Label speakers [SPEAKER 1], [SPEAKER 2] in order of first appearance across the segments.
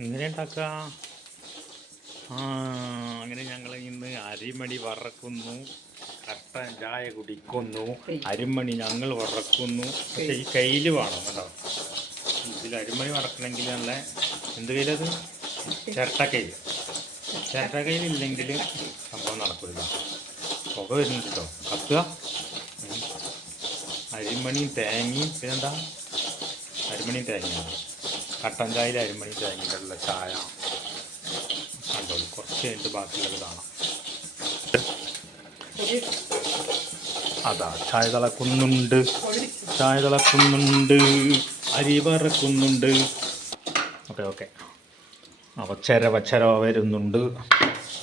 [SPEAKER 1] എങ്ങനെ ഉണ്ടാക്കുക അങ്ങനെ ഞങ്ങൾ ഇന്ന് അരിമണി വറക്കുന്നു. കട്ടൻ ചായ കുടിക്കുന്നു. അരിമണി ഞങ്ങൾ വറക്കുന്നു. പക്ഷേ ഈ കയ്യിൽ വേണം കേട്ടോ. ഇതിൽ അരിമണി വറക്കണമെങ്കിൽ നല്ല എന്ത് കയ്യിലത്? ചിരട്ടക്കയിൽ ഇല്ലെങ്കിൽ സംഭവം നടക്കില്ല പുക വരുന്നുണ്ട് കേട്ടോ. കത്തുക. അരിമണിയും തേങ്ങയും. പിന്നെന്താ? അരിമണിയും തേങ്ങയാണ് കട്ടൻ ചായയിൽ അരിമണി തേങ്ങയിലുള്ള ചായ. കണ്ടോളൂ കുറച്ച് കഴിഞ്ഞിട്ട് ബാക്കിയുള്ളത് കാണാം. അതാ ചായ തിളക്കുന്നുണ്ട്. ചായ തിളക്കുന്നുണ്ട്. അരി വറക്കുന്നുണ്ട്. Okay okay. അപ്പോൾ ചിരവ ചിരവ വരുന്നുണ്ട്.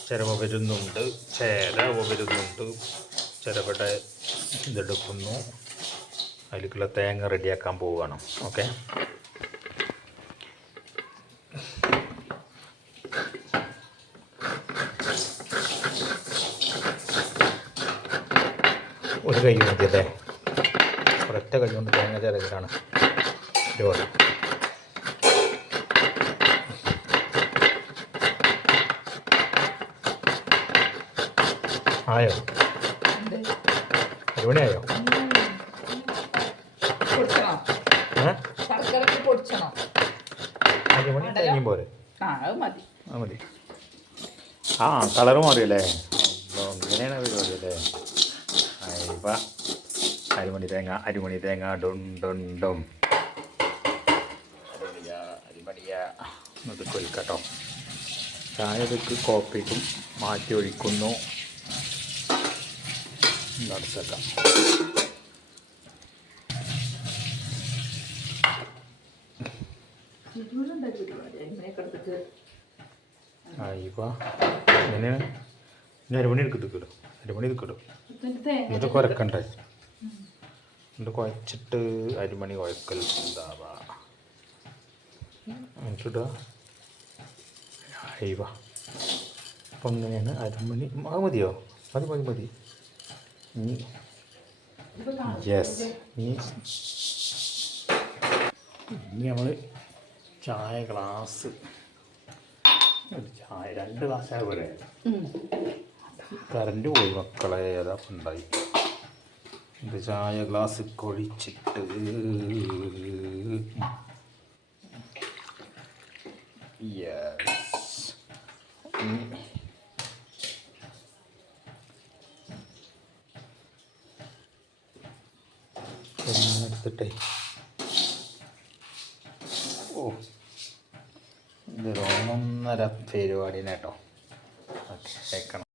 [SPEAKER 1] ചിരവ വരുന്നുണ്ട്. ചിരവ വരുന്നുണ്ട്. ചിരവയുടെ ഇതെടുക്കുന്നു. അതിലേക്കുള്ള തേങ്ങ റെഡിയാക്കാൻ പോവുകയാണ്. ഓക്കെ. ഒരു കൈ മതി അല്ലേ ഒരൊറ്റ കൈ കൊണ്ട് തേങ്ങ ചിരകലാണ് ജോലി. ആയോ?
[SPEAKER 2] പൊടിച്ചണോ?
[SPEAKER 1] അഞ്ച് തേങ്ങയും പോരെ
[SPEAKER 2] ആ മതി.
[SPEAKER 1] ആ മതി. ആ കളറ് മാറിയല്ലേ? ഇങ്ങനെയാണ് പരിപാടി അല്ലേ? അയ്യപ്പ അരിമണി തേങ്ങ അരിമണി തേങ്ങ ഡും ഡും ഡും. അരിമണിയ അരിമണിയ. ഇത് കൊൽക്കട്ടോ. ചായക്ക് കോപ്പിക്കും മാറ്റി ഒഴിക്കുന്നു. നടത്തേക്കാം അയ്യപ്പ എങ്ങനെയാണ്? ഇനി അരിമണി എടുക്കത്തില്ലോ അരിമണി
[SPEAKER 2] തേങ്ങ
[SPEAKER 1] ഇത് കുരക്കണ്ടേ? എന്നിട്ട് കുഴച്ചിട്ട് അരിമണി കുഴക്കൽ ഉണ്ടാവാ എന്നിട്ടിടുക അയവ അപ്പം അങ്ങനെയാണ് അരമണി അത് മതിയോ? മതി മതി മതി. ഇനി. യെസ് ഇനി. ഇനി നമ്മൾ ചായ ഗ്ലാസ്. ഒരു ചായ രണ്ട് ഗ്ലാസ് ആയ പോലെ. കറണ്ട് പോയി മക്കളെ അതാ ഉണ്ടായി. ഇത് ചായ ഗ്ലാസ് കൊഴിച്ചിട്ട്. യെസ് ഓ. ഇതൊരു ഒന്നൊന്നര പരിപാടിനെ കേട്ടോ. ഓക്കെ കേൾക്കണം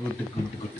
[SPEAKER 1] గుడ్ గుడ్ గుడ్